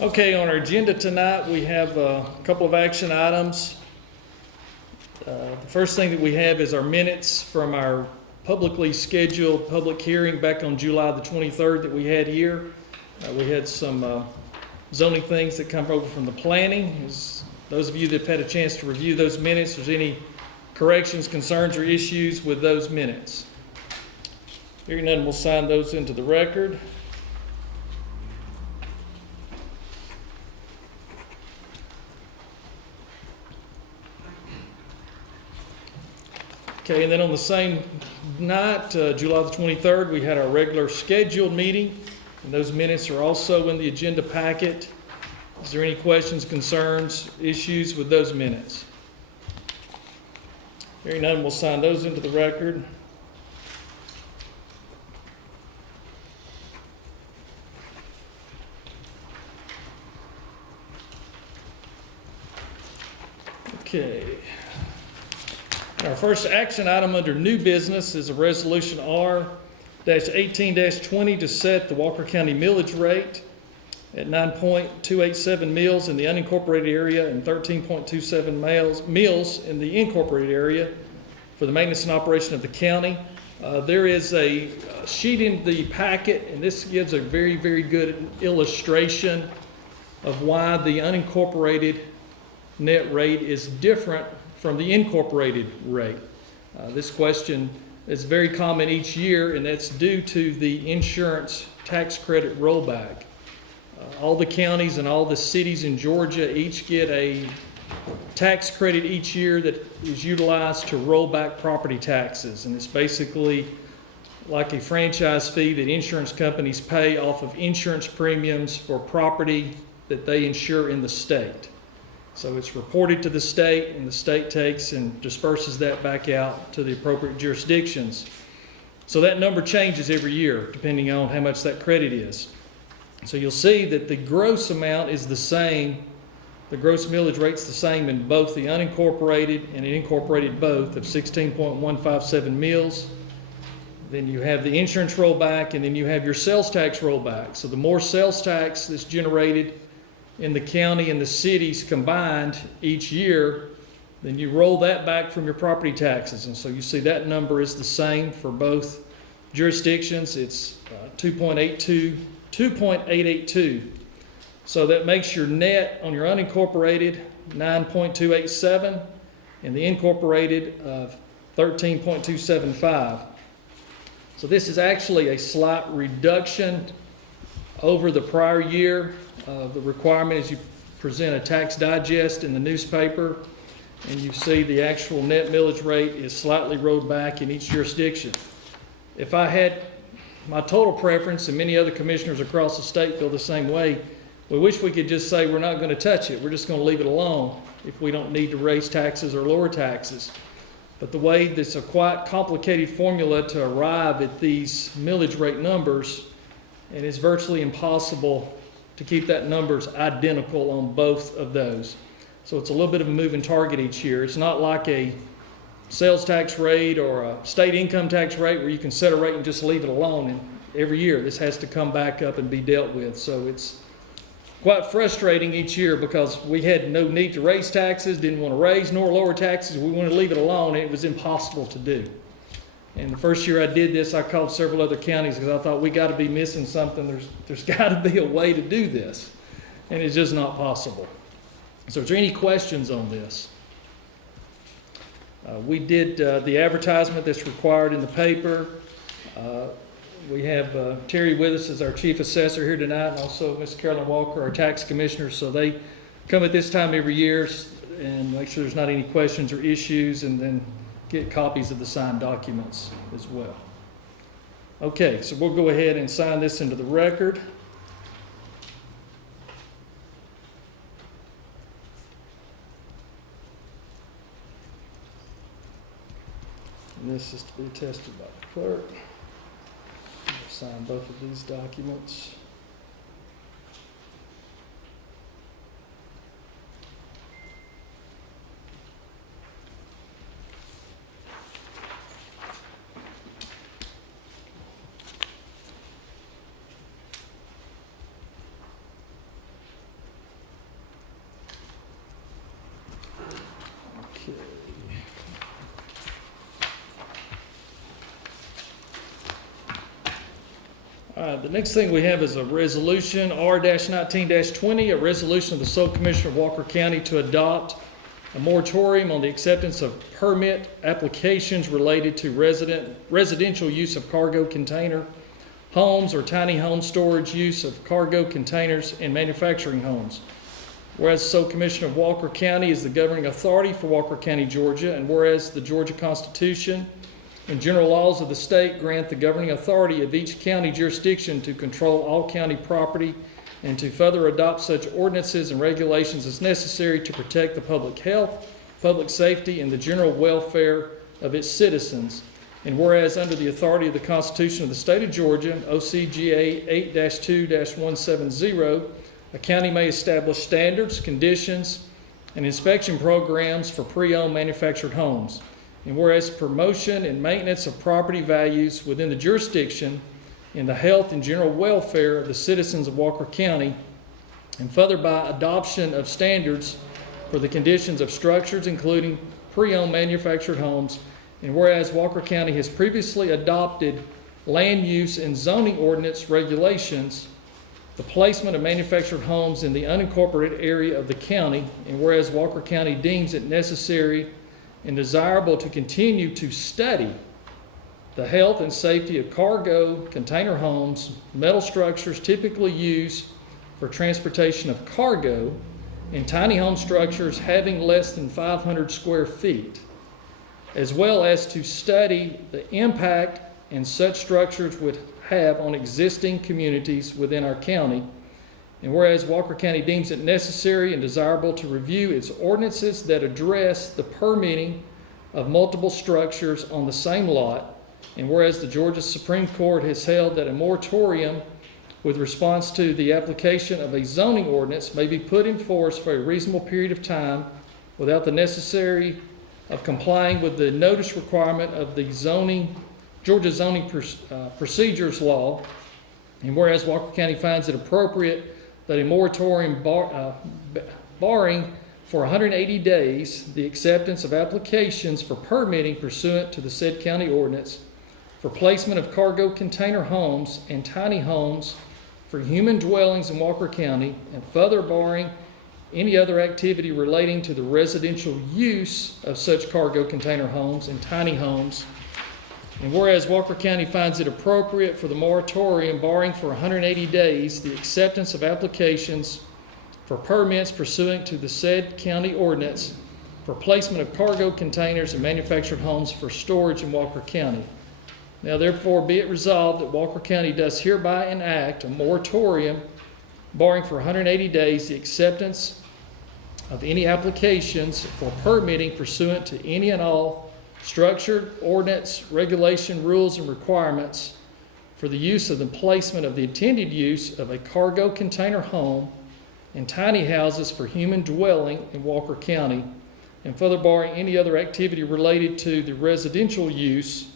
Okay, on our agenda tonight, we have a couple of action items. The first thing that we have is our minutes from our publicly scheduled public hearing back on July the 23rd that we had here. We had some zoning things that come over from the planning. As those of you that have had a chance to review those minutes, if there's any corrections, concerns, or issues with those minutes. Hearing none, we'll sign those into the record. Okay, and then on the same night, July the 23rd, we had our regular scheduled meeting, and those minutes are also in the agenda packet. Is there any questions, concerns, issues with those minutes? Hearing none, we'll sign those into the record. Okay. Our first action item under new business is a resolution R-18-20 to set the Walker County millage rate at 9.287 mills in the unincorporated area and 13.27 mills in the incorporated area for the maintenance and operation of the county. There is a sheet in the packet, and this gives a very, very good illustration of why the unincorporated net rate is different from the incorporated rate. This question is very common each year, and that's due to the insurance tax credit rollback. All the counties and all the cities in Georgia each get a tax credit each year that is utilized to roll back property taxes, and it's basically like a franchise fee that insurance companies pay off of insurance premiums for property that they insure in the state. So it's reported to the state, and the state takes and disperses that back out to the appropriate jurisdictions. So that number changes every year depending on how much that credit is. So you'll see that the gross amount is the same. The gross millage rate's the same in both the unincorporated and the incorporated both of 16.157 mills. Then you have the insurance rollback, and then you have your sales tax rollback. So the more sales tax that's generated in the county and the cities combined each year, then you roll that back from your property taxes. And so you see that number is the same for both jurisdictions. It's 2.882. So that makes your net on your unincorporated 9.287 and the incorporated of 13.275. So this is actually a slight reduction over the prior year. The requirement is you present a tax digest in the newspaper, and you see the actual net millage rate is slightly rolled back in each jurisdiction. If I had my total preference, and many other commissioners across the state feel the same way, we wish we could just say we're not going to touch it. We're just going to leave it alone if we don't need to raise taxes or lower taxes. But the way that's a quite complicated formula to arrive at these millage rate numbers, and it's virtually impossible to keep that numbers identical on both of those. So it's a little bit of a moving target each year. It's not like a sales tax rate or a state income tax rate where you can set a rate and just leave it alone. And every year this has to come back up and be dealt with. So it's quite frustrating each year because we had no need to raise taxes, didn't want to raise nor lower taxes. We wanted to leave it alone, and it was impossible to do. And the first year I did this, I called several other counties because I thought we got to be missing something. There's got to be a way to do this, and it's just not possible. So, is there any questions on this? We did the advertisement that's required in the paper. We have Terry with us as our chief assessor here tonight, and also Ms. Carolyn Walker, our tax commissioner. So they come at this time every year and make sure there's not any questions or issues, and then get copies of the signed documents as well. Okay, so we'll go ahead and sign this into the record. And this is to be attested by the clerk. We'll sign both of these documents. The next thing we have is a resolution, R-19-20, a resolution of the sole commissioner of Walker County to adopt a moratorium on the acceptance of permit applications related to residential use of cargo container homes or tiny home storage use of cargo containers in manufacturing homes. Whereas the sole commissioner of Walker County is the governing authority for Walker County, Georgia, and whereas the Georgia Constitution and general laws of the state grant the governing authority of each county jurisdiction to control all county property and to further adopt such ordinances and regulations as necessary to protect the public health, public safety, and the general welfare of its citizens. And whereas under the authority of the Constitution of the state of Georgia, OCGA 8-2-170, a county may establish standards, conditions, and inspection programs for pre-owned manufactured homes. And whereas promotion and maintenance of property values within the jurisdiction in the health and general welfare of the citizens of Walker County, and further by adoption of standards for the conditions of structures including pre-owned manufactured homes, and whereas Walker County has previously adopted land use and zoning ordinance regulations, the placement of manufactured homes in the unincorporated area of the county, and whereas Walker County deems it necessary and desirable to continue to study the health and safety of cargo container homes, metal structures typically used for transportation of cargo, and tiny home structures having less than 500 square feet, as well as to study the impact and such structures would have on existing communities within our county. And whereas Walker County deems it necessary and desirable to review its ordinances that address the permitting of multiple structures on the same lot, and whereas the Georgia Supreme Court has held that a moratorium with response to the application of a zoning ordinance may be put in force for a reasonable period of time without the necessary of complying with the notice requirement of the Georgia zoning procedures law, and whereas Walker County finds it appropriate that a moratorium barring for 180 days the acceptance of applications for permitting pursuant to the said county ordinance for placement of cargo container homes and tiny homes for human dwellings in Walker County, and further barring any other activity relating to the residential use of such cargo container homes and tiny homes. And whereas Walker County finds it appropriate for the moratorium barring for 180 days the acceptance of applications for permits pursuant to the said county ordinance for placement of cargo containers and manufactured homes for storage in Walker County. Now therefore be it resolved that Walker County does hereby enact a moratorium barring for 180 days the acceptance of any applications for permitting pursuant to any and all structured ordinance, regulation, rules, and requirements for the use of the placement of the intended use of a cargo container home and tiny houses for human dwelling in Walker County, and further barring any other activity related to the residential use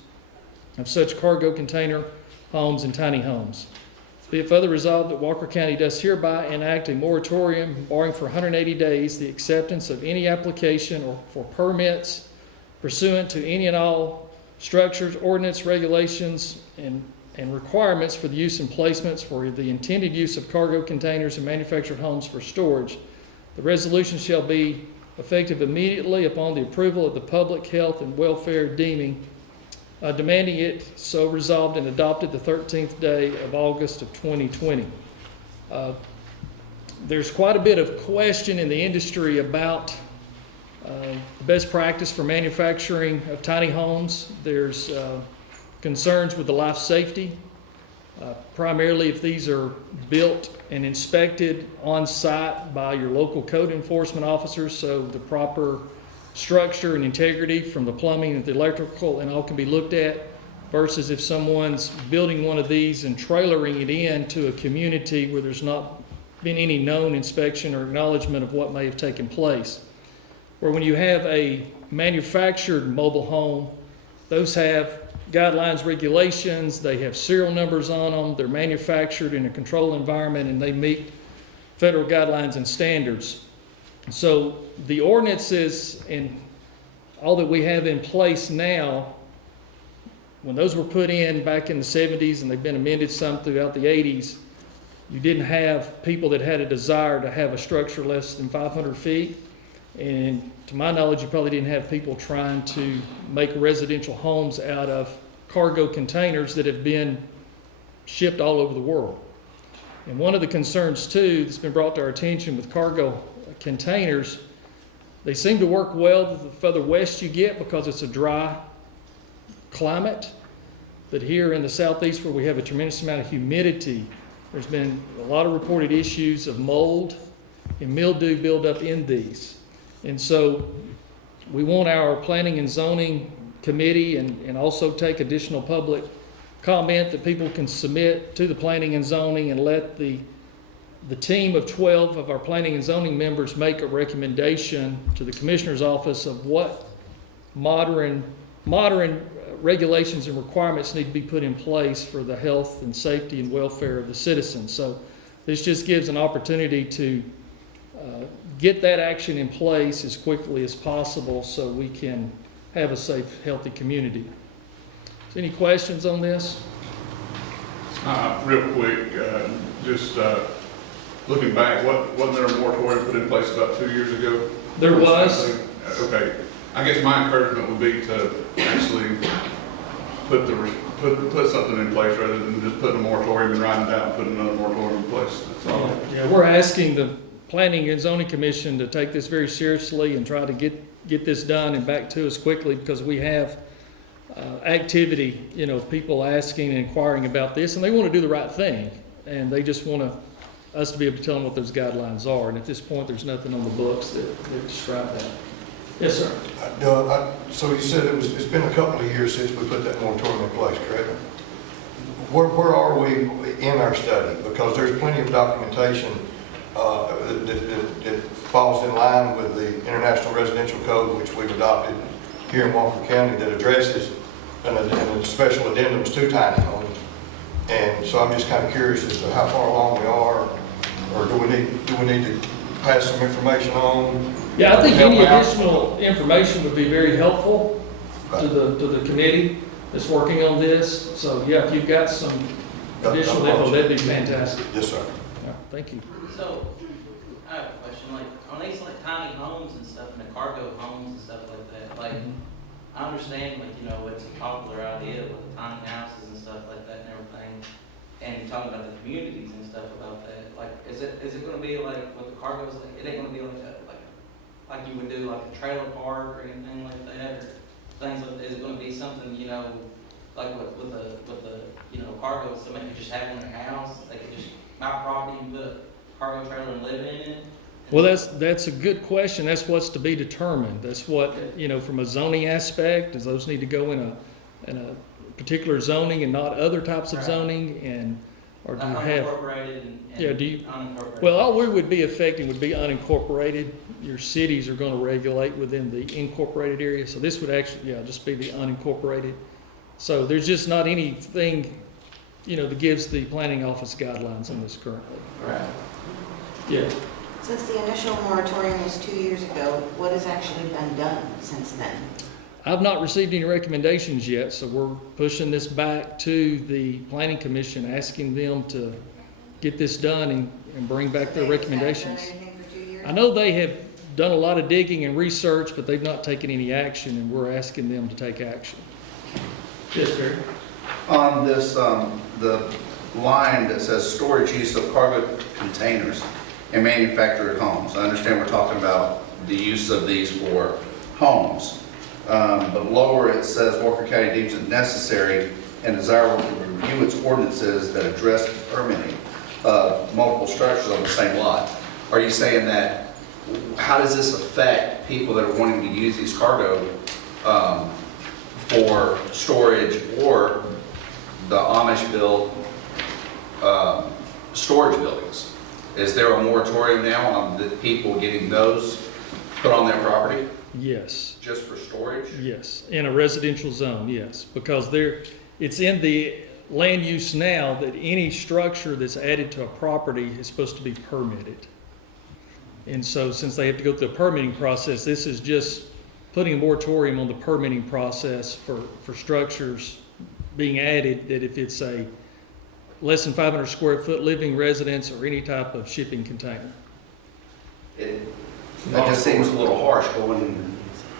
of such cargo container homes and tiny homes. Be it further resolved that Walker County does hereby enact a moratorium barring for 180 days the acceptance of any application or for permits pursuant to any and all structures, ordinance, regulations, and requirements for the use and placements for the intended use of cargo containers and manufactured homes for storage. The resolution shall be effective immediately upon the approval of the Public Health and Welfare demanding it so resolved and adopted the 13th day of August of 2020. There's quite a bit of question in the industry about the best practice for manufacturing of tiny homes. There's concerns with the life safety, primarily if these are built and inspected on site by your local code enforcement officers, so the proper structure and integrity from the plumbing and the electrical and all can be looked at, versus if someone's building one of these and trailering it in to a community where there's not been any known inspection or acknowledgement of what may have taken place. Where when you have a manufactured mobile home, those have guidelines, regulations, they have serial numbers on them, they're manufactured in a controlled environment, and they meet federal guidelines and standards. So the ordinances and all that we have in place now when those were put in back in the 70s, and they've been amended some throughout the 80s, you didn't have people that had a desire to have a structure less than 500 feet. And to my knowledge, you probably didn't have people trying to make residential homes out of cargo containers that have been shipped all over the world. And one of the concerns too that's been brought to our attention with cargo containers, they seem to work well the further west you get because it's a dry climate. But here in the southeast, where we have a tremendous amount of humidity, there's been a lot of reported issues of mold and mildew buildup in these. And so we want our planning and zoning committee and also take additional public comment that people can submit to the planning and zoning, and let the team of 12 of our planning and zoning members make a recommendation to the commissioner's office of what modern regulations and requirements need to be put in place for the health and safety and welfare of the citizens. So this just gives an opportunity to get that action in place as quickly as possible so we can have a safe, healthy community. So any questions on this? Real quick, just looking back, wasn't there a moratorium put in place about 2 years ago? There was. Okay. I guess my encouragement would be to actually put something in place rather than just putting a moratorium and writing it down and putting another moratorium in place. That's all. Yeah, we're asking the Planning and Zoning Commission to take this very seriously and try to get this done and back to us quickly, because we have activity, people asking and inquiring about this, and they want to do the right thing, and they just want us to be able to tell them what those guidelines are. And at this point, there's nothing on the books that describe that. Yes, sir. Doug, so you said it's been a couple of years since we put that moratorium in place, correct? Where are we in our study? Because there's plenty of documentation that falls in line with the International Residential Code, which we've adopted here in Walker County, that addresses and the special addendums to tiny homes. And so I'm just kind of curious as to how far along we are, or do we need to pass some information on? Yeah, I think any additional information would be very helpful to the committee that's working on this. So yeah, if you've got some additional info, that'd be fantastic. Yes, sir. Yeah, thank you. So, I have a question, like, on these like tiny homes and stuff, and the cargo homes and stuff like that, like, I understand, like, it's a popular idea with the tiny houses and stuff like that and everything, and you're talking about the communities and stuff about that, like, is it gonna be like, with the cargos, like, it ain't gonna be like you would do like a trailer park or anything like that, or things like, is it gonna be something, like with the cargo, somebody could just have in their house, they could just buy property and put a cargo trailer and live in it? Well, that's a good question. That's what's to be determined. That's what, from a zoning aspect, does those need to go in a particular zoning and not other types of zoning, or do you have? Unincorporated and Yeah, do you? unincorporated. Well, all we would be affecting would be unincorporated. Your cities are going to regulate within the incorporated area, so this would actually, just be the unincorporated. So there's just not anything, that gives the planning office guidelines on this currently. Right. Yeah. Since the initial moratorium was 2 years ago, what has actually been done since then? I've not received any recommendations yet, so we're pushing this back to the Planning Commission, asking them to get this done and bring back their recommendations. Have they done anything for 2 years? I know they have done a lot of digging and research, but they've not taken any action, and we're asking them to take action. Yes, sir. On this, the line that says storage use of cargo containers in manufactured homes. I understand we're talking about the use of these for homes. But lower it says Walker County deems it necessary and desirable to review its ordinances that address the permitting of multiple structures on the same lot. Are you saying that, how does this affect people that are wanting to use these cargo for storage, or the Amish build storage buildings? Is there a moratorium now on the people getting those put on their property? Yes. Just for storage? Yes, in a residential zone, yes, because it's in the land use now that any structure that's added to a property is supposed to be permitted. And so since they have to go through the permitting process, this is just putting a moratorium on the permitting process for structures being added that if it's a less than 500 square foot living residence or any type of shipping container. That just seems a little harsh going,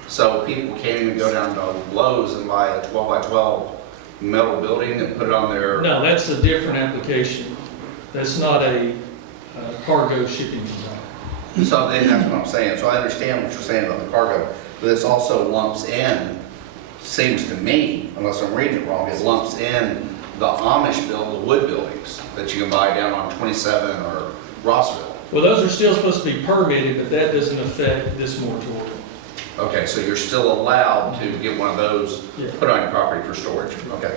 so people can't even go down to Lowe's and buy a 12 by 12 metal building and put it on their. No, that's a different application. That's not a cargo shipping container. So then that's what I'm saying. So I understand what you're saying about the cargo, but this also lumps in, seems to me, unless I'm reading it wrong, it lumps in the Amish build, the wood buildings that you can buy down on 27 or Rossville. Well, those are still supposed to be permitted, but that doesn't affect this moratorium. Okay, so you're still allowed to get one of those, Yeah. put on your property for storage. Okay.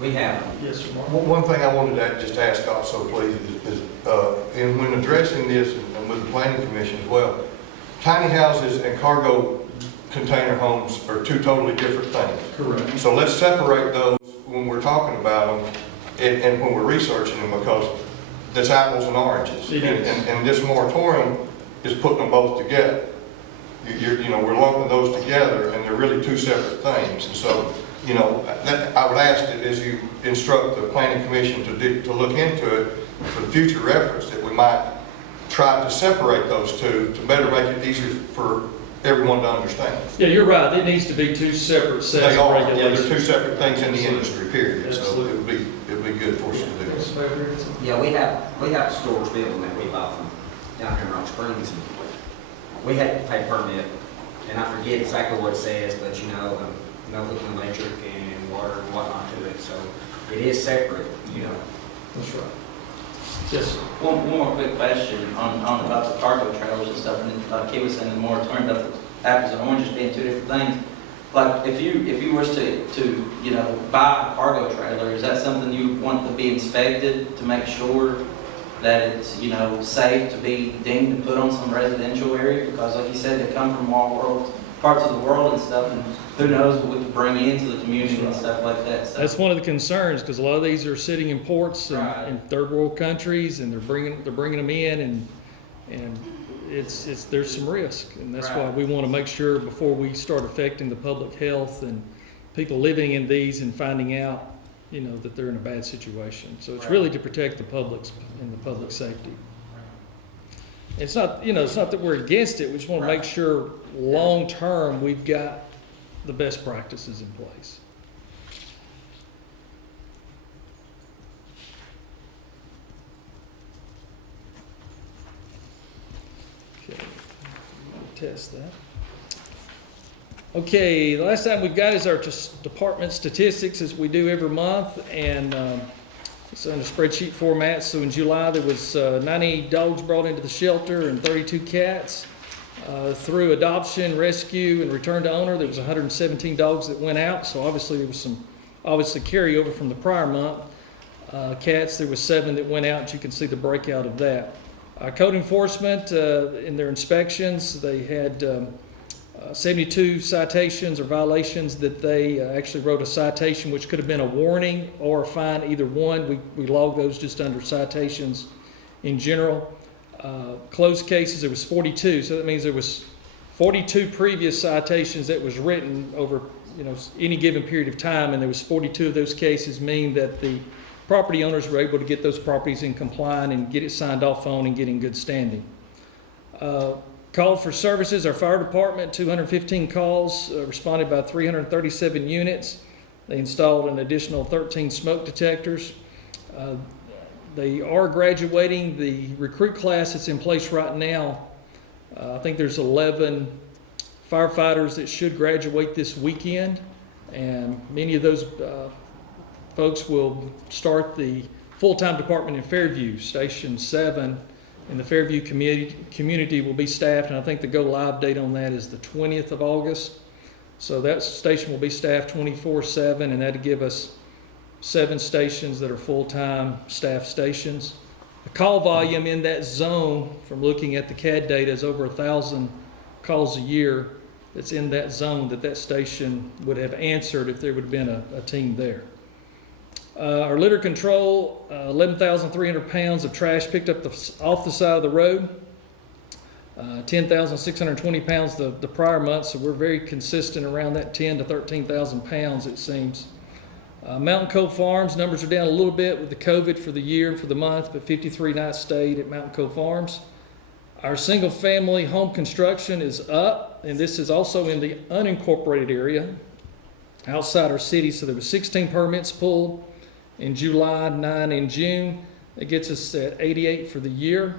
We have them. Yes, sir, Mark? One thing I wanted to just ask also, please, is and when addressing this and with the planning commission as well, tiny houses and cargo container homes are two totally different things. Correct. So let's separate those when we're talking about them and when we're researching them, because that's apples and oranges. It is. And this moratorium is putting them both together. We're lumping those together, and they're really two separate things. And so, I would ask that as you instruct the planning commission to look into it for future reference, that we might try to separate those two to better make it easier for everyone to understand. Yeah, you're right. It needs to be two separate sets They of are, yeah, regulations. they're two separate things in the industry, period. So Absolutely. it'd be good for us to do this. Yeah, we have a storage building that we bought from down here in Rock Springs. And we had to pay permit, and I forget exactly what it says, but no liquid electric and water and whatnot to it, so it is separate, That's right. Yes, sir. One more quick question on about the cargo trailers and stuff, and like Kay was saying, the moratorium about the apples and oranges being two different things. Like, if you were to buy a cargo trailer, is that something you want to be inspected to make sure that it's, safe to be deemed to put on some residential area? Because like you said, they come from all parts of the world and stuff, and who knows what we could bring into the community and stuff like that. So, That's one of the concerns, because a lot of these are sitting in ports Right. in third world countries, and they're bringing them in, and there's some risk, and that's why Right. we want to make sure before we start affecting the public health and people living in these and finding out, that they're in a bad situation. So it's Right. really to protect the public's and the public safety. It's not, it's not that we're against it. We just want to make sure long term we've got the best practices in place. Okay, test that. Okay, the last time we've got is our department statistics, as we do every month, and it's in a spreadsheet format. So in July, there was 90 dogs brought into the shelter and 32 cats. Through adoption, rescue, and return to owner, there was 117 dogs that went out. So obviously there was some carryover from the prior month. Cats, there was 7 that went out, and you can see the breakout of that. Code enforcement, in their inspections, they had 72 citations or violations that they actually wrote a citation, which could have been a warning or a fine, either one. We log those just under citations in general. Closed cases, there was 42, so that means there was 42 previous citations that was written over any given period of time, and there was 42 of those cases, mean that the property owners were able to get those properties in compliance and get it signed off on and get in good standing. Called for services, our fire department, 215 calls, responded by 337 units. They installed an additional 13 smoke detectors. They are graduating the recruit class that's in place right now. I think there's 11 firefighters that should graduate this weekend, and many of those folks will start the full-time department in Fairview. Station 7 in the Fairview community will be staffed, and I think the go-live date on that is the 20th of August. So that station will be staffed 24/7, and that'll give us 7 stations that are full-time staff stations. The call volume in that zone, from looking at the CAD data, is over 1,000 calls a year that's in that zone that station would have answered if there would have been a team there. Our litter control, 11,300 pounds of trash picked up off the side of the road, 10,620 pounds the prior month, so we're very consistent around that 10 to 13,000 pounds, it seems. Mountain Cove Farms, numbers are down a little bit with the COVID for the year and for the month, but 53 nights stayed at Mountain Cove Farms. Our single-family home construction is up, and this is also in the unincorporated area outside our city. So there were 16 permits pulled in July, 9 in June. That gets us at 88 for the year.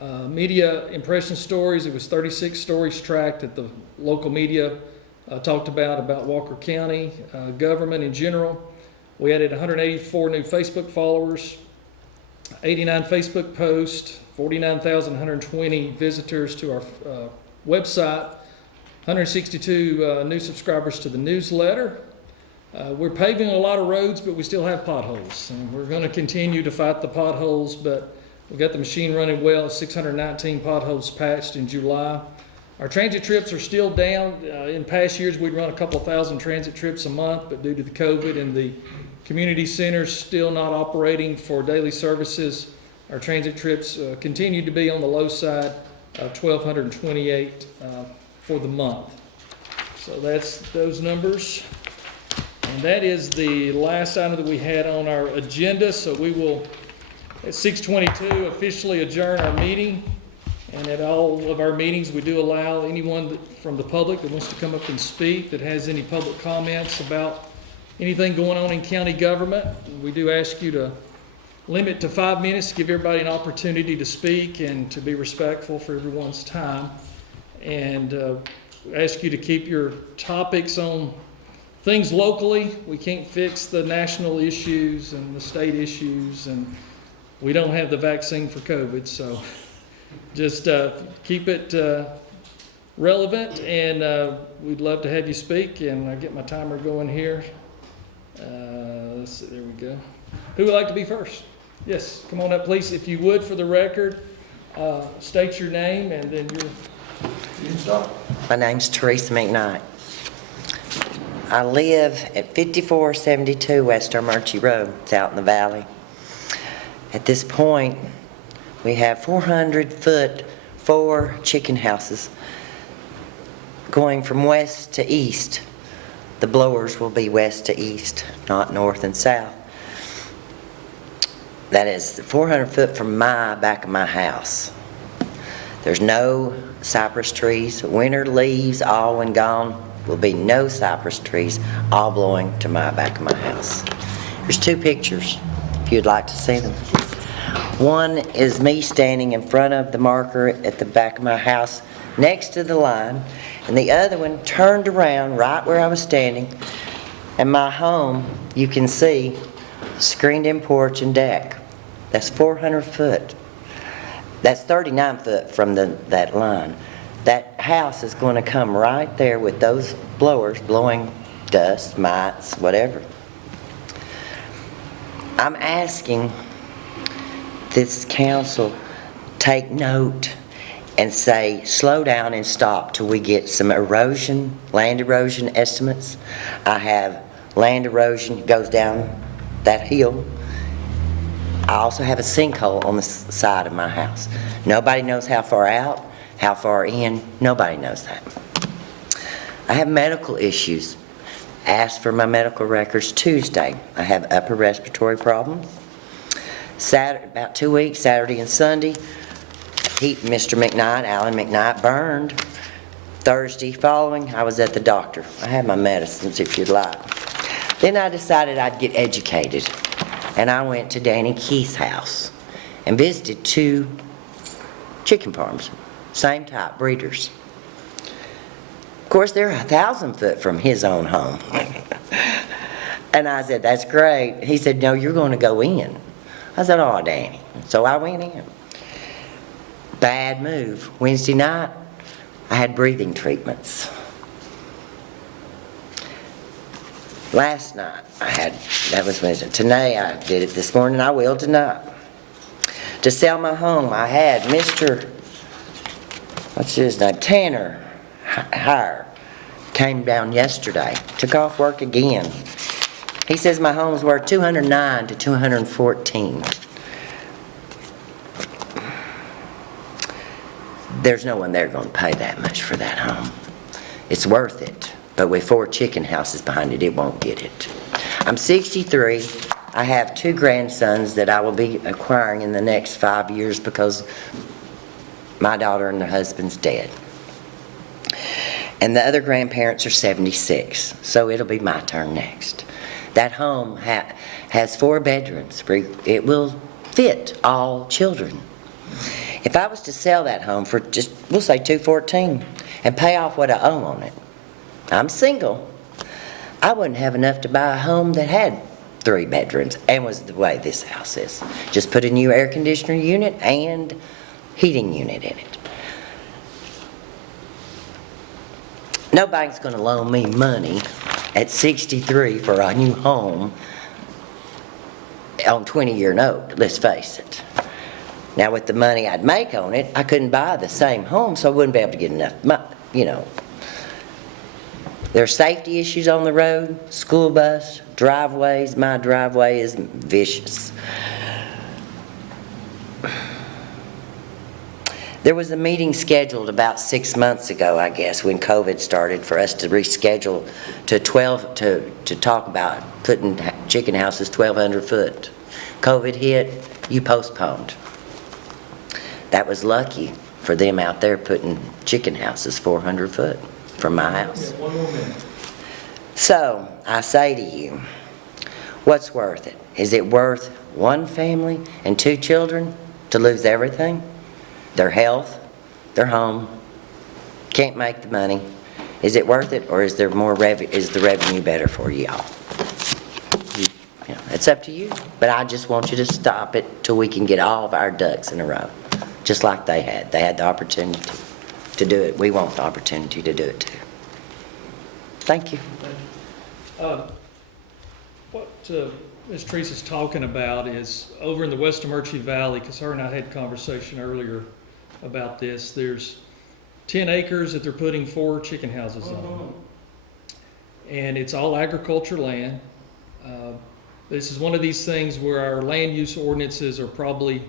Media impression stories, it was 36 stories tracked that the local media talked about Walker County, government in general. We added 184 new Facebook followers, 89 Facebook posts, 49,120 visitors to our website, 162 new subscribers to the newsletter. We're paving a lot of roads, but we still have potholes. And we're going to continue to fight the potholes, but we've got the machine running well. 619 potholes patched in July. Our transit trips are still down. In past years, we'd run a couple thousand transit trips a month, but due to the COVID and the community centers still not operating for daily services, our transit trips continue to be on the low side of 1,228 for the month. So that's those numbers. And that is the last item that we had on our agenda. So we will, at 6:22, officially adjourn our meeting. And at all of our meetings, we do allow anyone from the public that wants to come up and speak, that has any public comments about anything going on in county government. We do ask you to limit to 5 minutes, to give everybody an opportunity to speak and to be respectful for everyone's time. And ask you to keep your topics on things locally. We can't fix the national issues and the state issues, and we don't have the vaccine for COVID, so just keep it relevant, and we'd love to have you speak. And I get my timer going here. Let's see, there we go. Who would like to be first? Yes, come on up, please. If you would, for the record, state your name, and then you can start. My name's Teresa McKnight. I live at 5472 West Armurchie Road. It's out in the valley. At this point, we have 400-foot, 4 chicken houses going from west to east. The blowers will be west to east, not north and south. That is 400 foot from my back of my house. There's no cypress trees. Winter leaves, all when gone, will be no cypress trees, all blowing to my back of my house. There's 2 pictures, if you'd like to see them. One is me standing in front of the marker at the back of my house next to the line, and the other one turned around right where I was standing, and my home, you can see, screened-in porch and deck. That's 400 foot. That's 39 foot from that line. That house is going to come right there with those blowers blowing dust, mites, whatever. I'm asking this council take note and say slow down and stop till we get some erosion, land erosion estimates. I have land erosion goes down that hill. I also have a sinkhole on the side of my house. Nobody knows how far out, how far in, nobody knows that. I have medical issues. Asked for my medical records Tuesday. I have upper respiratory problems. Saturday, about 2 weeks, Saturday and Sunday, Mr. McKnight, Alan McKnight, burned. Thursday following, I was at the doctor. I have my medicines if you'd like. Then I decided I'd get educated, and I went to Danny Keith's house and visited 2 chicken farms, same type, breeders. Of course, they're 1,000 foot from his own home. And I said, that's great. He said, no, you're going to go in. I said, oh, Danny. So I went in. Bad move. Wednesday night, I had breathing treatments. Last night, that was Wednesday. Tonight, I did it this morning. I will tonight. To sell my home, I had Mr. What's his name? Tanner Hire. Came down yesterday. Took off work again. He says my home's worth $209,000 to $214,000. There's no one there going to pay that much for that home. It's worth it. But with 4 chicken houses behind it, it won't get it. I'm 63. I have 2 grandsons that I will be acquiring in the next 5 years because my daughter and her husband's dead. And the other grandparents are 76, so it'll be my turn next. That home has 4 bedrooms. It will fit all children. If I was to sell that home for just, we'll say $214, and pay off what I owe on it, I'm single, I wouldn't have enough to buy a home that had 3 bedrooms and was the way this house is. Just put a new air conditioner unit and heating unit in it. Nobody's gonna loan me money at 63 for a new home on 20-year note, let's face it. Now with the money I'd make on it, I couldn't buy the same home, so I wouldn't be able to get enough money, you know. There are safety issues on the road, school bus, driveways. My driveway is vicious. There was a meeting scheduled about 6 months ago, I guess, when COVID started, for us to reschedule to talk about putting chicken houses 1,200 foot. COVID hit, you postponed. That was lucky for them out there putting chicken houses 400 foot from my house. Yeah, one more minute. So, I say to you, what's worth it? Is it worth 1 family and 2 children to lose everything? Their health, their home, can't make the money. Is it worth it, or is there more is the revenue better for y'all? You know, it's up to you, but I just want you to stop it till we can get all of our ducks in a row, just like they had. They had the opportunity to do it. We want the opportunity to do it too. Thank you. What Ms. Teresa's talking about is over in the Western Murchie Valley, because her and I had a conversation earlier about this. There's 10 acres that they're putting 4 chicken houses on. And it's all agriculture land. This is one of these things where our land use ordinances are probably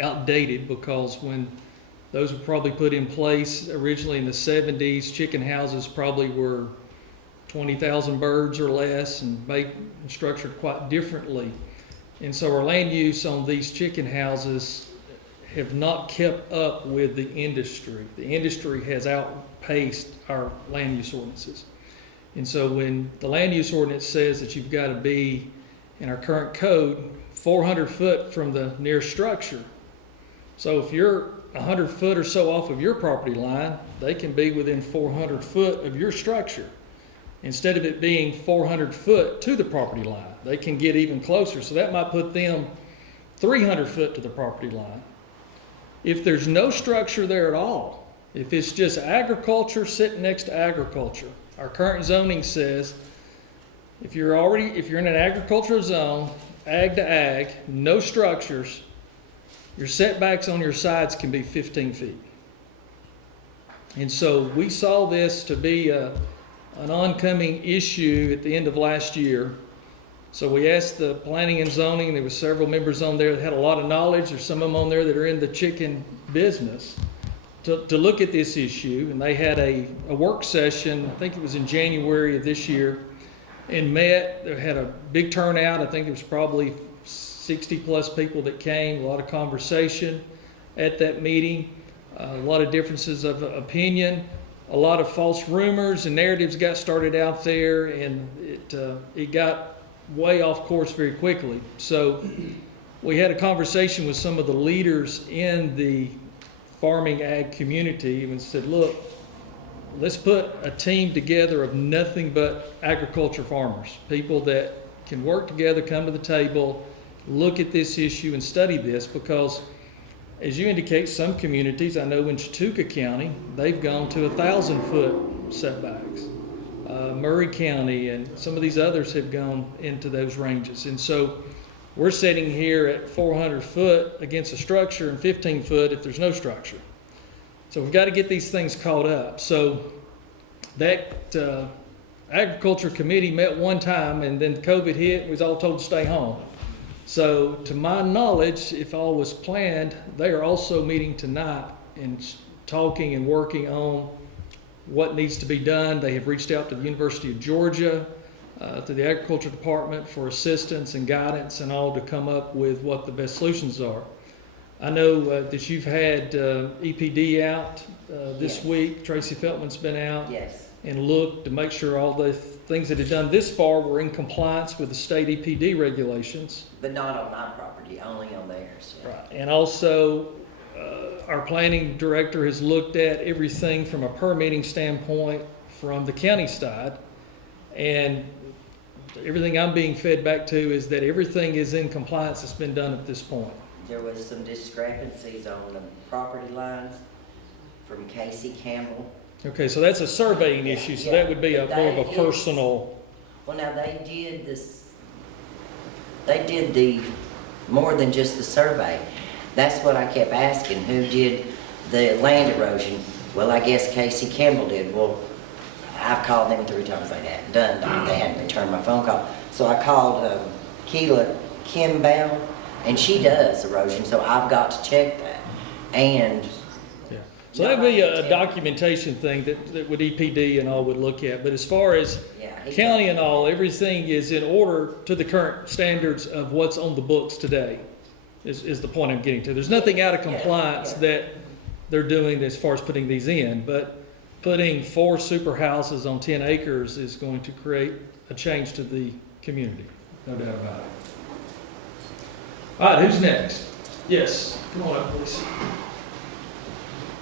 outdated, because when those were probably put in place originally in the 70s, chicken houses probably were 20,000 birds or less and made and structured quite differently. And so our land use on these chicken houses have not kept up with the industry. The industry has outpaced our land use ordinances. And so when the land use ordinance says that you've got to be, in our current code, 400 foot from the nearest structure. So if you're 100 foot or so off of your property line, they can be within 400 foot of your structure. Instead of it being 400 foot to the property line, they can get even closer. So that might put them 300 foot to the property line. If there's no structure there at all, if it's just agriculture sitting next to agriculture, our current zoning says if you're in an agricultural zone, ag to ag, no structures, your setbacks on your sides can be 15 feet. And so we saw this to be an oncoming issue at the end of last year. So we asked the planning and zoning, there were several members on there that had a lot of knowledge. There's some of them on there that are in the chicken business to look at this issue. And they had a work session, I think it was in January of this year, and met. They had a big turnout. I think it was probably 60 plus people that came, a lot of conversation at that meeting, a lot of differences of opinion. A lot of false rumors and narratives got started out there, and it got way off course very quickly. So we had a conversation with some of the leaders in the farming ag community and said, look, let's put a team together of nothing but agriculture farmers, people that can work together, come to the table, look at this issue and study this, because as you indicate, some communities, I know in Chattooga County, they've gone to 1,000 foot setbacks. Murray County and some of these others have gone into those ranges. And so we're sitting here at 400 foot against a structure and 15 foot if there's no structure. So we've got to get these things caught up. So that agriculture committee met one time, and then COVID hit and we was all told to stay home. So to my knowledge, if all was planned, they are also meeting tonight and talking and working on what needs to be done. They have reached out to the University of Georgia, to the Agriculture Department for assistance and guidance and all to come up with what the best solutions are. I know that you've had EPD out this Yes. week. Tracy Feltman's been out Yes. and looked to make sure all the things that had done this far were in compliance with the state EPD regulations. But not on my property, only on theirs. Yeah. Right. And also, our planning director has looked at everything from a permitting standpoint from the county side. And everything I'm being fed back to is that everything is in compliance that's been done at this point. There was some discrepancies on the property lines from Casey Campbell. Okay, so that's a surveying issue, so that would be a more of a personal. Well, now, they did the, more than just the survey. That's what I kept asking, who did the land erosion? Well, I guess Casey Campbell did. Well, I've called them 3 times, they hadn't returned my phone call. So I called Keela Kimball, and she does erosion, so I've got to check that. And Yeah. So that would be a documentation thing that would EPD and all would look at. But as far as county and all, everything is in order to the current standards of what's on the books today, is the point I'm getting to. There's nothing out of compliance that they're doing as far as putting these in, but putting 4 super houses on 10 acres is going to create a change to the community, no doubt about it. All right, who's next? Yes, come on up, please.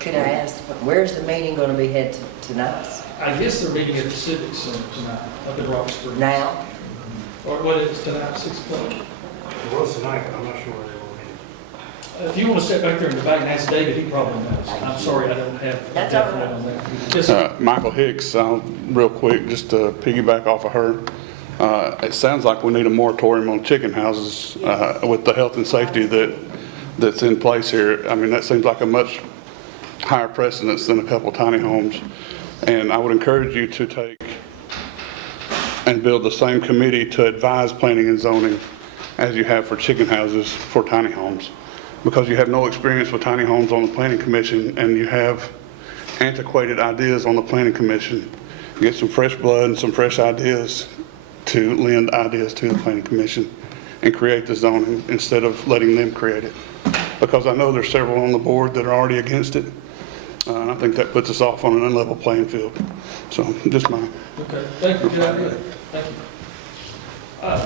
could I ask, where's the meeting going to be held tonight? I guess they're meeting at the Civic Center tonight, up in Rock Springs. Now? Or what is it tonight, 6 o'clock? It was tonight, but I'm not sure where they will be. If you want to step back there in the back and ask David, he probably knows. I'm sorry, I don't have a That's all definite right. on that. Yes, sir. Michael Hicks, real quick, just to piggyback off of her. It sounds like we need a moratorium on chicken houses with the health and safety that's in place here. I mean, that seems like a much higher precedence than a couple tiny homes. And I would encourage you to take and build the same committee to advise planning and zoning as you have for chicken houses for tiny homes. Because you have no experience with tiny homes on the planning commission and you have antiquated ideas on the planning commission. Get some fresh blood and some fresh ideas to lend ideas to the planning commission and create the zoning instead of letting them create it. Because I know there's several on the board that are already against it. And I think that puts us off on an unlevel playing field. So just my. Okay, thank you, good idea. Thank you.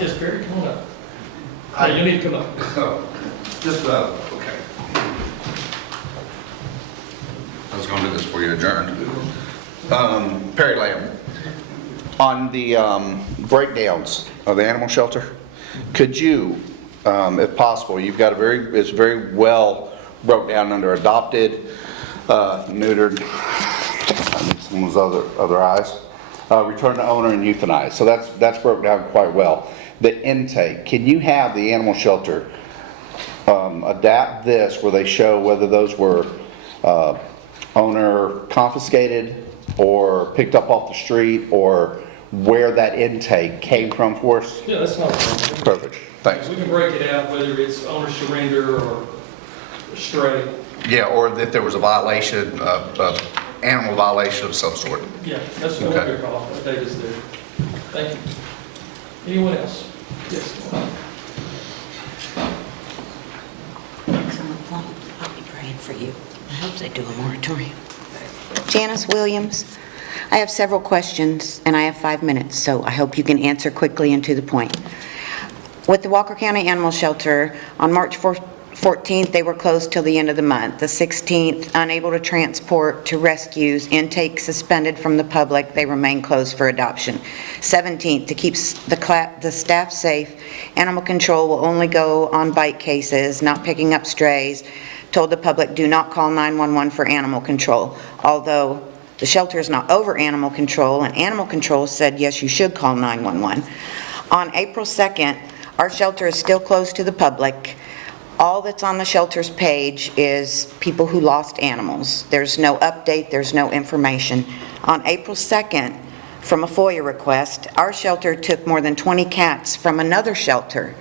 Yes, Barry, come on up. You need to come up. Okay. I was going to do this before you adjourned. Perry Lamb, on the breakdowns of the animal shelter, could you, if possible, you've got it's very well broke down under adopted, neutered, I need some of those other eyes, return to owner and euthanized. So that's broke down quite well. The intake, can you have the animal shelter adapt this where they show whether those were owner confiscated or picked up off the street or where that intake came from for us? Yeah, that's not a problem. Perfect, thanks. We can break it out, whether it's owner surrender or stray. Yeah, or if there was a violation, animal violation of some sort. Yeah, that's what we're calling, that data's there. Thank you. Anyone else? Yes, come on. I'll be praying for you. I hope they do a moratorium. Janice Williams, I have several questions, and I have 5 minutes, so I hope you can answer quickly and to the point. With the Walker County Animal Shelter, on March 14th, they were closed till the end of the month. The 16th, unable to transport to rescues, intake suspended from the public, they remain closed for adoption. 17th, to keep the staff safe, animal control will only go on bite cases, not picking up strays. Told the public, do not call 911 for animal control. Although the shelter is not over animal control, and animal control said, yes, you should call 911. On April 2nd, our shelter is still closed to the public. All that's on the shelter's page is people who lost animals. There's no update, there's no information. On April 2nd, from a FOIA request, our shelter took more than 20 cats from another shelter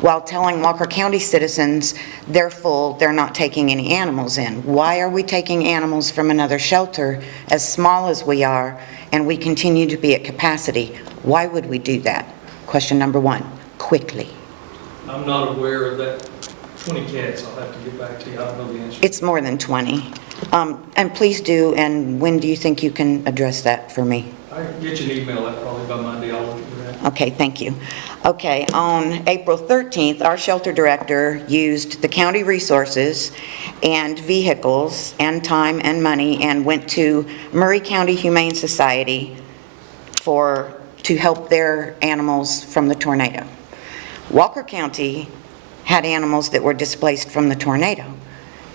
while telling Walker County citizens they're full, they're not taking any animals in. Why are we taking animals from another shelter as small as we are, and we continue to be at capacity? Why would we do that? Question number one, quickly. I'm not aware of that 20 cats. I'll have to get back to you. I don't know the answer. It's more than 20. And please do, and when do you think you can address that for me? I can get you an email, that probably by Monday. I'll look at that. Okay, thank you. Okay, on April 13th, our shelter director used the county resources and vehicles and time and money and went to Murray County Humane Society to help their animals from the tornado. Walker County had animals that were displaced from the tornado,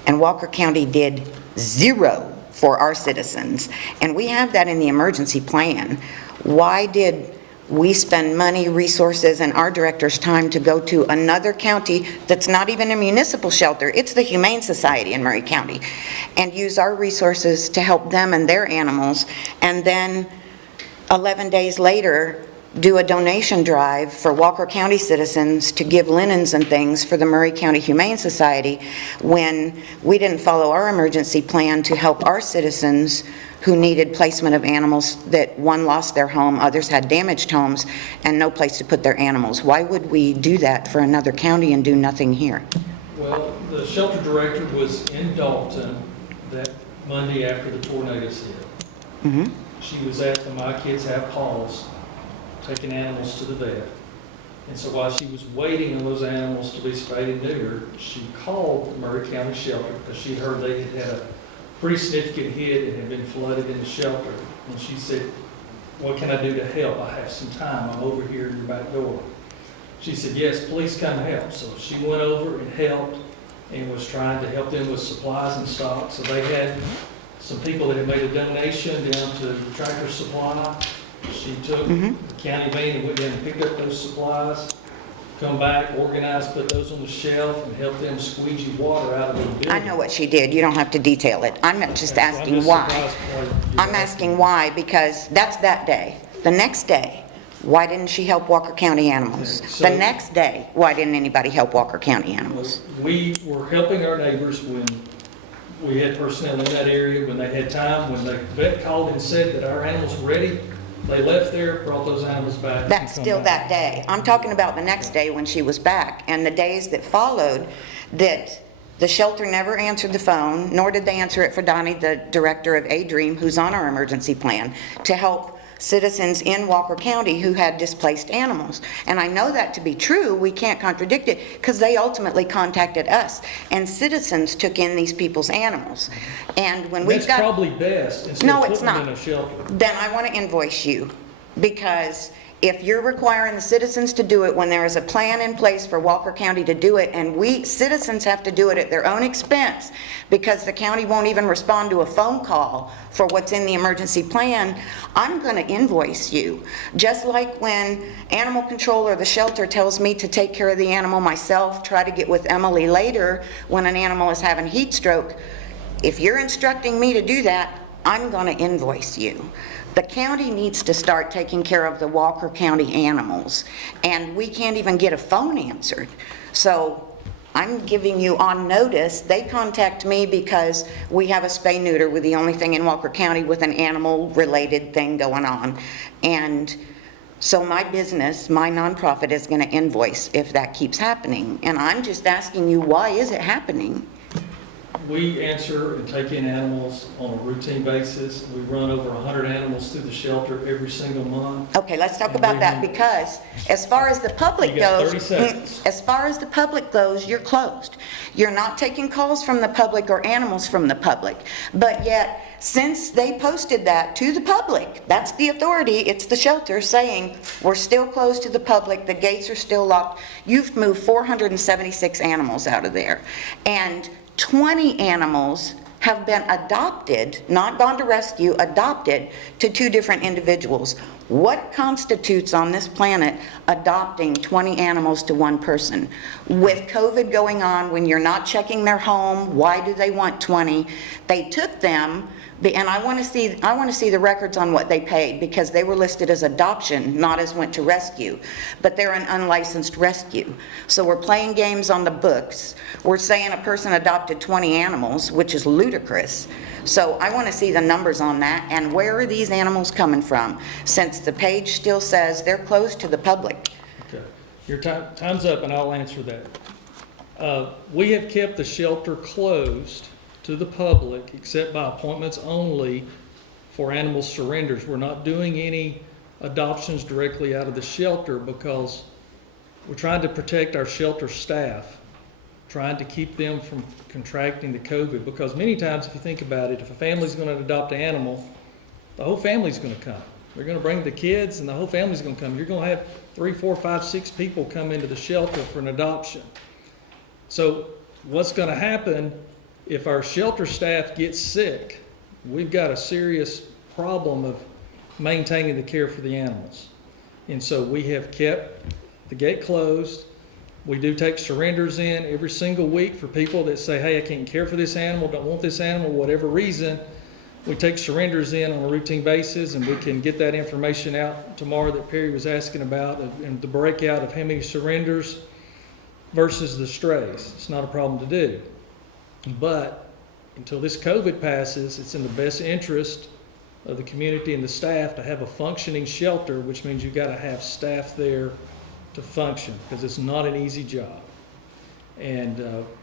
and Walker County did zero for our citizens. And we have that in the emergency plan. Why did we spend money, resources, and our director's time to go to another county that's not even a municipal shelter? It's the Humane Society in Murray County, and use our resources to help them and their animals, and then 11 days later do a donation drive for Walker County citizens to give linens and things for the Murray County Humane Society, when we didn't follow our emergency plan to help our citizens who needed placement of animals, that one lost their home, others had damaged homes, and no place to put their animals. Why would we do that for another county and do nothing here? Well, the shelter director was in Dalton that Monday after the tornadoes hit. She was at the My Kids Have Paws, taking animals to the vet. And so while she was waiting on those animals to be spayed and neutered, she called the Murray County shelter because she heard they had had a pretty significant hit and had been flooded in the shelter. And she said, "What can I do to help? I have some time. I'm over here in your back door." She said, "Yes, please come help." So she went over and helped and was trying to help them with supplies and stock. So they had some people that had made a donation down to Tractor Supply. She took the county van and went down and picked up those supplies, come back, organized, put those on the shelf, and helped them squeegee water out of the building. I know what she did. You don't have to detail it. I'm not just asking why. I'm asking why, because that's that day. The next day, why didn't she help Walker County animals? Okay, so- The next day, why didn't anybody help Walker County animals? We were helping our neighbors when we had personnel in that area, when they had time, when the vet called and said that our animals were ready. They left there, brought those animals back. and That's come still back. that day. I'm talking about the next day when she was back, and the days that followed, that the shelter never answered the phone, nor did they answer it for Donnie, the director of A-Dream, who's on our emergency plan, to help citizens in Walker County who had displaced animals. And I know that to be true. We can't contradict it, because they ultimately contacted us, and citizens took in these people's animals. And when we've That's got... probably best, instead No, of it's putting them not. in a shelter. Then I want to invoice you, because if you're requiring the citizens to do it when there is a plan in place for Walker County to do it, and we citizens have to do it at their own expense because the county won't even respond to a phone call for what's in the emergency plan, I'm going to invoice you. Just like when animal control or the shelter tells me to take care of the animal myself, try to get with Emily later when an animal is having heat stroke. If you're instructing me to do that, I'm going to invoice you. The county needs to start taking care of the Walker County animals, and we can't even get a phone answered. So I'm giving you on notice. They contact me because we have a spay neuter. We're the only thing in Walker County with an animal related thing going on. And so my business, my nonprofit, is going to invoice if that keeps happening. And I'm just asking you, why is it happening? We answer and take in animals on a routine basis. We run over 100 animals through the shelter every single month. Okay, let's talk about that, because as far as the public You got goes, 30 seconds. as far as the public goes, you're closed. You're not taking calls from the public or animals from the public. But yet, since they posted that to the public, that's the authority, it's the shelter, saying we're still closed to the public, the gates are still locked, you've moved 476 animals out of there. And 20 animals have been adopted, not gone to rescue, adopted to 2 different individuals. What constitutes on this planet adopting 20 animals to one person? With COVID going on, when you're not checking their home, why do they want 20? They took them, and I want to see the records on what they paid, because they were listed as adoption, not as went to rescue. But they're an unlicensed rescue. So we're playing games on the books. We're saying a person adopted 20 animals, which is ludicrous. So I want to see the numbers on that, and where are these animals coming from? Since the page still says they're closed to the public. Okay. Your time's up, and I'll answer that. We have kept the shelter closed to the public, except by appointments only for animal surrenders. We're not doing any adoptions directly out of the shelter because we're trying to protect our shelter staff, trying to keep them from contracting the COVID. Because many times, if you think about it, if a family's going to adopt an animal, the whole family's going to come. They're going to bring the kids, and the whole family's going to come. You're going to have 3, 4, 5, 6 people come into the shelter for an adoption. So what's going to happen if our shelter staff gets sick? We've got a serious problem of maintaining the care for the animals. And so we have kept the gate closed. We do take surrenders in every single week for people that say, hey, I can't care for this animal, don't want this animal, whatever reason. We take surrenders in on a routine basis, and we can get that information out tomorrow that Perry was asking about, and the breakout of how many surrenders versus the strays. It's not a problem to do. But until this COVID passes, it's in the best interest of the community and the staff to have a functioning shelter, which means you've got to have staff there to function, because it's not an easy job. And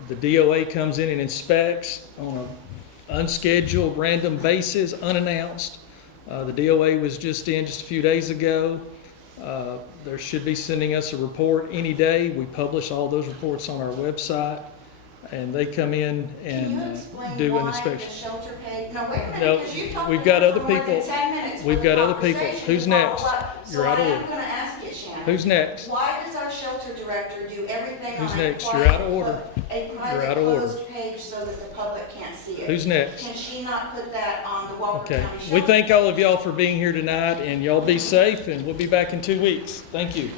the DOA comes in and inspects on an unscheduled, random basis, unannounced. The DOA was just in just a few days ago. They should be sending us a report any day. We publish all those reports on our website, and they come in and do an inspection. Can you explain why the shelter paid? No, wait a minute, No, because you talked we've got about it other for more than people. 10 minutes We've with got the other people. conversation, Who's blah, blah, next? blah. You're So out of I am order. going to ask it, Shannon. Who's next? Why does our shelter director do everything on Who's a next? You're out of private order. A You're private out of order. closed page so that the public can't see it? Who's next? Can she not put that on the Walker Okay. County shelter? We thank all of y'all for being here tonight, and y'all be safe, and we'll be back in 2 weeks. Thank you.